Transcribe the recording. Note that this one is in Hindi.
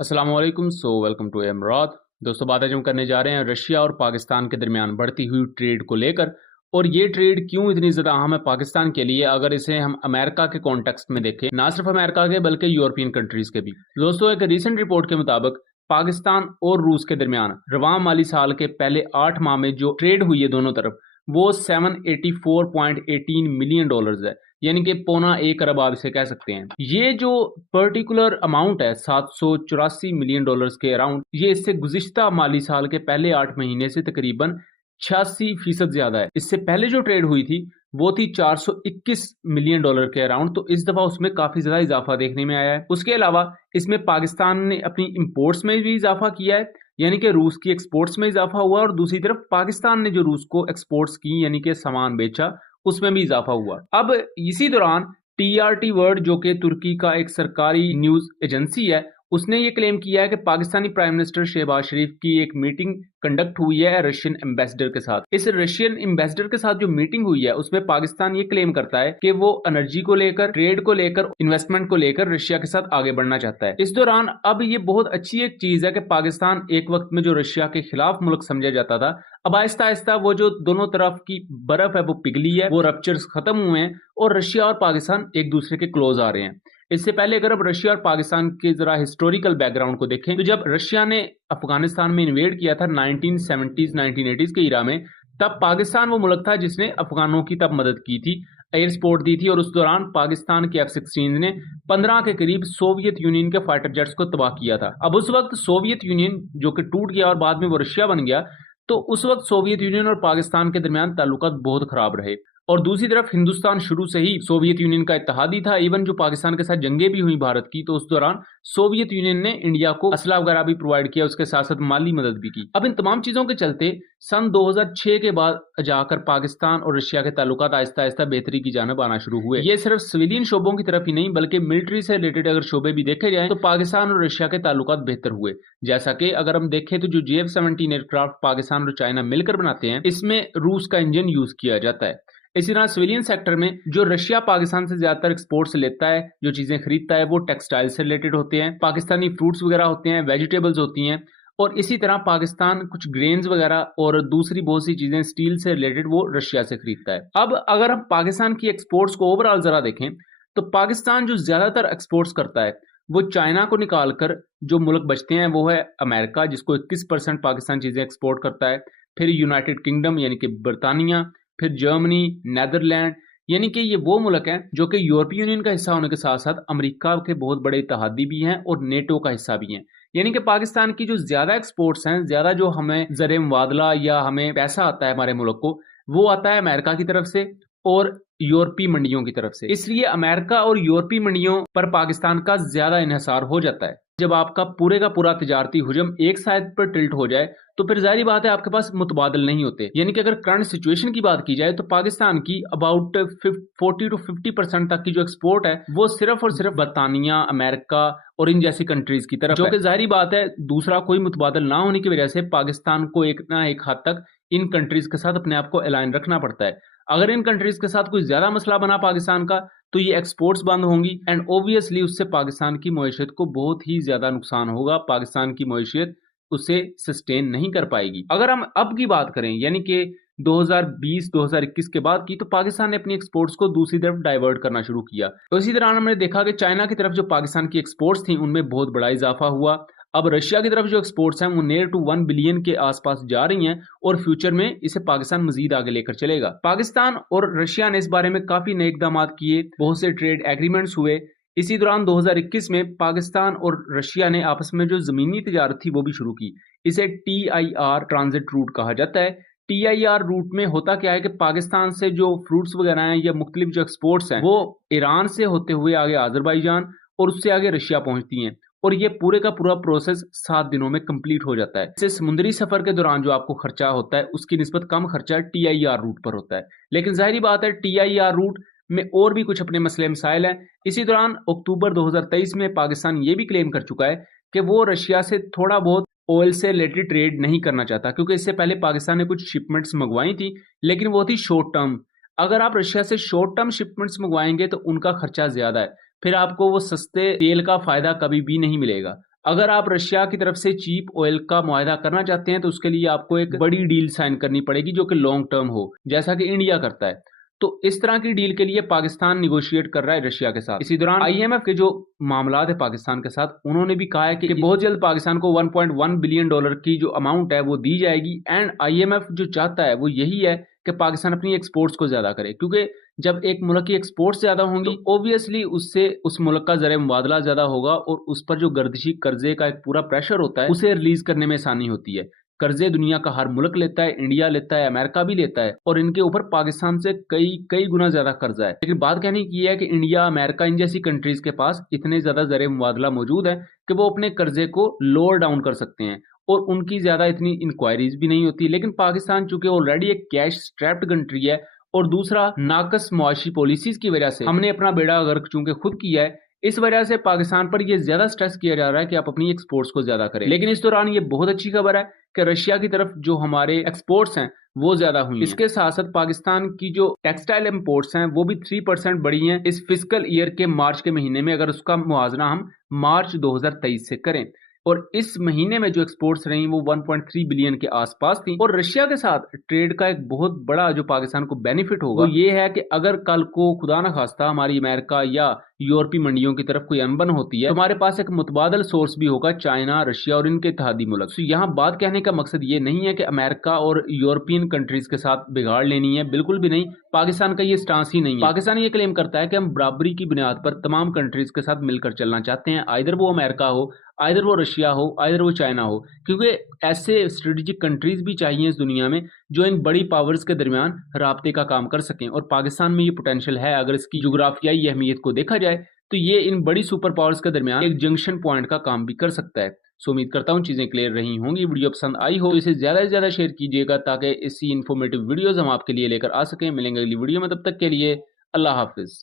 अस्सलाम वालेकुम। वेलकम टू एमरात। दोस्तों, बात आज हम करने जा रहे हैं रशिया और पाकिस्तान के दरमियान बढ़ती हुई ट्रेड को लेकर। और ये ट्रेड क्यों इतनी ज़्यादा अहम है पाकिस्तान के लिए, अगर इसे हम अमेरिका के कॉन्टेक्स्ट में देखें, ना सिर्फ अमेरिका के बल्कि यूरोपियन कंट्रीज़ के भी। दोस्तों, एक रिसेंट रिपोर्ट के मुताबिक पाकिस्तान और रूस के दरमियान रवां माली साल के पहले 8 माह में जो ट्रेड हुई है दोनों तरफ, वो $784.18 मिलियन है, यानी कि पौना 1 अरब आप इसे कह सकते हैं। ये जो पर्टिकुलर अमाउंट है $784 मिलियन के अराउंड, ये इससे गुज़िश्ता माली साल के पहले 8 महीने से तकरीबन 86% ज्यादा है। इससे पहले जो ट्रेड हुई थी वो थी $421 मिलियन के अराउंड, तो इस दफा उसमें काफी ज्यादा इजाफा देखने में आया है। उसके अलावा इसमें पाकिस्तान ने अपनी इंपोर्ट्स में भी इजाफा किया है, यानी कि रूस की एक्सपोर्ट्स में इजाफा हुआ, और दूसरी तरफ पाकिस्तान ने जो रूस को एक्सपोर्ट्स की यानी कि सामान बेचा, उसमें भी इजाफा हुआ। अब इसी दौरान टीआरटी वर्ल्ड, जो कि तुर्की का एक सरकारी न्यूज एजेंसी है, उसने ये क्लेम किया है कि पाकिस्तानी प्राइम मिनिस्टर शहबाज शरीफ की एक मीटिंग कंडक्ट हुई है रशियन एम्बेसडर के साथ। इस रशियन एम्बेसडर के साथ जो मीटिंग हुई है उसमें पाकिस्तान ये क्लेम करता है कि वो एनर्जी को लेकर, ट्रेड को लेकर, इन्वेस्टमेंट को लेकर रशिया के साथ आगे बढ़ना चाहता है। इस दौरान अब ये बहुत अच्छी एक चीज है कि पाकिस्तान एक वक्त में जो रशिया के खिलाफ मुल्क समझा जाता था, अब आहिस्ता आहिस्ता वो जो दोनों तरफ की बर्फ है वो पिघली है, वो रप्चर्स खत्म हुए हैं और रशिया और पाकिस्तान एक दूसरे के क्लोज आ रहे हैं। इससे पहले अगर अब रशिया और पाकिस्तान के जरा हिस्टोरिकल बैकग्राउंड को देखें, तो जब रशिया ने अफगानिस्तान में इन्वेड किया था 1970s 1980s के ईरा में, तब पाकिस्तान वो मुल्क था जिसने अफगानों की तब मदद की थी, एयर सपोर्ट दी थी, और उस दौरान पाकिस्तान के F-16 ने 15 के करीब सोवियत यूनियन के फाइटर जेट्स को तबाह किया था। अब उस वक्त सोवियत यूनियन जो कि टूट गया और बाद में वो रशिया बन गया, तो उस वक्त सोवियत यूनियन और पाकिस्तान के दरमियान ताल्लुकात बहुत खराब रहे। और दूसरी तरफ हिंदुस्तान शुरू से ही सोवियत यूनियन का इत्तेहादी था। इवन जो पाकिस्तान के साथ जंगें भी हुई भारत की, तो उस दौरान सोवियत यूनियन ने इंडिया को असला वगैरह भी प्रोवाइड किया, उसके साथ साथ माली मदद भी की। अब इन तमाम चीजों के चलते सन 2006 के बाद जाकर पाकिस्तान और रशिया के ताल्लुकात आहिस्ता आहिस्ता बेहतरी की जानिब आना शुरू हुए। ये सिर्फ सिविलियन शोबों की तरफ ही नहीं बल्कि मिलिट्री से रिलेटेड अगर शोबे भी देखे जाए तो पाकिस्तान और रशिया के ताल्लुकात बेहतर हुए। जैसा कि अगर हम देखें तो जो JF-17 एयरक्राफ्ट पाकिस्तान और चाइना मिलकर बनाते हैं, इसमें रूस का इंजन यूज किया जाता है। इसी तरह सिविलियन सेक्टर में जो रशिया पाकिस्तान से ज्यादातर एक्सपोर्ट से लेता है, जो चीजें खरीदता है, वो टेक्सटाइल से रिलेटेड होते हैं, पाकिस्तानी फ्रूट्स वगैरह होते हैं, वेजिटेबल्स होती हैं, और इसी तरह पाकिस्तान कुछ ग्रेन्स वगैरह और दूसरी बहुत सी चीजें स्टील से रिलेटेड वो रशिया से खरीदता है। अब अगर हम पाकिस्तान की एक्सपोर्ट्स को ओवरऑल जरा देखें, तो पाकिस्तान जो ज्यादातर एक्सपोर्ट्स करता है वो चाइना को निकालकर जो मुल्क बचते हैं वो है अमेरिका, जिसको 21% पाकिस्तान चीजें एक्सपोर्ट करता है, फिर यूनाइटेड किंगडम यानी कि बरतानिया, फिर जर्मनी, नेदरलैंड, यानी कि ये वो मुल्क हैं जो कि यूरोपीय यूनियन का हिस्सा होने के साथ साथ अमेरिका के बहुत बड़े इत्तेहादी भी हैं और नेटो का हिस्सा भी हैं। यानी कि पाकिस्तान की जो ज्यादा एक्सपोर्ट्स हैं, ज्यादा जो हमें ज़र मुबादला या हमें पैसा आता है हमारे मुल्क को, वो आता है अमेरिका की तरफ से और यूरोपीय मंडियों की तरफ से। इसलिए अमेरिका और यूरोपीय मंडियों पर पाकिस्तान का ज्यादा इन्हिसार हो जाता है। जब आपका पूरे का पूरा तिजारती हुजम एक साइड पर टिल्ट हो जाए तो फिर जाहिर बात है आपके पास मुतबादल नहीं होते। यानी कि अगर करंट सिचुएशन की बात की जाए तो पाकिस्तान की अबाउट 40 to 50% तक की जो एक्सपोर्ट है वो सिर्फ और सिर्फ बरतानिया, अमेरिका और इन जैसी कंट्रीज की तरफ, जो कि जाहिर बात है दूसरा कोई मुतबादल ना होने की वजह से पाकिस्तान को एक ना एक हद तक इन कंट्रीज के साथ अपने आप को अलाइन रखना पड़ता है। अगर इन कंट्रीज के साथ कोई ज्यादा मसला बना पाकिस्तान का तो ये एक्सपोर्ट्स बंद होंगी एंड ओबियसली उससे पाकिस्तान की मईशत को बहुत ही ज्यादा नुकसान होगा। पाकिस्तान की मईशत उसे सस्टेन नहीं कर पाएगी। अगर हम अब की बात करें यानी कि 2020-2021 के बाद की, तो पाकिस्तान ने अपनी एक्सपोर्ट्स को दूसरी तरफ डाइवर्ट करना शुरू किया। तो इसी दौरान हमने देखा कि चाइना की तरफ जो पाकिस्तान की एक्सपोर्ट्स थी उनमें बहुत बड़ा इजाफा हुआ। अब रशिया की तरफ जो एक्सपोर्ट्स हैं वो नियर टू 1 बिलियन के आसपास जा रही हैं और फ्यूचर में इसे पाकिस्तान मजीद आगे लेकर चलेगा। पाकिस्तान और रशिया ने इस बारे में काफी नए इकदाम किए, बहुत से ट्रेड एग्रीमेंट्स हुए। इसी दौरान 2021 में पाकिस्तान और रशिया ने आपस में जो जमीनी तिजारत थी वो भी शुरू की। इसे TIR ट्रांजिट रूट कहा जाता है। TIR रूट में होता क्या है कि पाकिस्तान से जो फ्रूट्स वगैरह हैं या मुख्तलिफ जो एक्सपोर्ट्स हैं वो ईरान से होते हुए आगे आज़रबाईजान और उससे आगे रशिया पहुंचती हैं, और ये पूरे का पूरा प्रोसेस 7 दिनों में कंप्लीट हो जाता है। इससे समुद्री सफर के दौरान जो आपको खर्चा होता है उसकी निस्बत कम खर्चा TIR रूट पर होता है। लेकिन जाहिर बात है TIR रूट में और भी कुछ अपने मसले मसाइल हैं। इसी दौरान अक्टूबर 2023 में पाकिस्तान ये भी क्लेम कर चुका है कि वो रशिया से थोड़ा बहुत ऑयल से रिलेटेड ट्रेड नहीं करना चाहता, क्योंकि इससे पहले पाकिस्तान ने कुछ शिपमेंट्स मंगवाई थी लेकिन वो थी शॉर्ट टर्म। अगर आप रशिया से शॉर्ट टर्म शिपमेंट्स मंगवाएंगे तो उनका खर्चा ज्यादा है, फिर आपको वो सस्ते तेल का फायदा कभी भी नहीं मिलेगा। अगर आप रशिया की तरफ से चीप ऑयल का मुआहदा करना चाहते हैं तो उसके लिए आपको एक बड़ी डील साइन करनी पड़ेगी जो कि लॉन्ग टर्म हो, जैसा कि इंडिया करता है। तो इस तरह की डील के लिए पाकिस्तान निगोशिएट कर रहा है रशिया के साथ। इसी दौरान आईएमएफ के जो मामलात है पाकिस्तान के साथ, उन्होंने भी कहा है कि बहुत जल्द पाकिस्तान को 1.1 बिलियन डॉलर की जो अमाउंट है वो दी जाएगी। एंड आईएमएफ जो चाहता है वो यही है कि पाकिस्तान अपनी एक्सपोर्ट्स को ज्यादा करे, क्योंकि जब एक मुल्क की एक्सपोर्ट्स ज्यादा होंगी तो ऑब्वियसली उससे उस मुल्क का ज़र मुबादला ज्यादा होगा और उस पर जो गर्दिशी कर्जे का एक पूरा प्रेशर होता है उसे रिलीज करने में आसानी होती है। कर्जे दुनिया का हर मुल्क लेता है, इंडिया लेता है, अमेरिका भी लेता है, और इनके ऊपर पाकिस्तान से कई कई गुना ज्यादा कर्जा है। लेकिन बात कहने की है कि इंडिया, अमेरिका, इन जैसी कंट्रीज के पास इतने ज्यादा ज़र मुबादला मौजूद है कि वो अपने कर्जे को लोअर डाउन कर सकते हैं और उनकी ज्यादा इतनी इंक्वायरीज भी नहीं होती। लेकिन पाकिस्तान चूंकि ऑलरेडी एक कैश स्ट्रैप्ड कंट्री है और दूसरा नाकस मुआशी पॉलिसीज की वजह से हमने अपना बेड़ा गर्क चूंकि खुद किया है, इस वजह से पाकिस्तान पर यह ज्यादा स्ट्रेस किया जा रहा है कि आप अपनी एक्सपोर्ट्स को ज्यादा करें। लेकिन इस दौरान ये बहुत अच्छी खबर है कि रशिया की तरफ जो हमारे एक्सपोर्ट्स हैं वो ज्यादा हुई हैं। इसके साथ साथ पाकिस्तान की जो टेक्सटाइल इंपोर्ट्स हैं वो भी 3% बढ़ी हैं इस फिस्कल ईयर के मार्च के महीने में, अगर उसका मुआवजा हम मार्च 2023 से करें। और इस महीने में जो एक्सपोर्ट्स रही वो 1.3 बिलियन के आसपास थी। और रशिया के साथ ट्रेड का एक बहुत बड़ा जो पाकिस्तान को बेनिफिट होगा वो ये है कि अगर कल को खुदा न खास्ता हमारी अमेरिका या यूरोपीय मंडियों की तरफ कोई अनबन होती है तो हमारे पास एक मुतबादल सोर्स भी होगा, चाइना, रशिया और इनके इत्तेहादी मुल्क। तो यहाँ बात कहने का मकसद ये नहीं है कि अमेरिका और यूरोपियन कंट्रीज के साथ बिगाड़ लेनी है, बिल्कुल भी नहीं। पाकिस्तान का ये स्टांस ही नहीं है। पाकिस्तान ये क्लेम करता है कि हम बराबरी की बुनियाद पर तमाम कंट्रीज के साथ मिलकर चलना चाहते हैं, आइदर वो अमेरिका हो, आइदर वो रशिया हो, आइदर वो चाइना हो, क्योंकि ऐसे स्ट्रेटेजिक कंट्रीज भी चाहिए इस दुनिया में जो इन बड़ी पावर्स के दरमियान राब्ते का काम कर सकें। और पाकिस्तान में ये पोटेंशियल है, अगर इसकी जोग्राफियाई अहमियत को देखा जाए तो ये इन बड़ी सुपर पावर्स के दरमियान एक जंक्शन पॉइंट का काम भी कर सकता है। सो उम्मीद करता हूँ चीजें क्लियर रही होंगी। वीडियो पसंद आई हो तो इसे ज्यादा से ज्यादा शेयर कीजिएगा ताकि इसी इन्फॉर्मेटिव वीडियोस हम आपके लिए लेकर आ सकें। मिलेंगे अगली वीडियो में, तब तक के लिए अल्लाह हाफिज।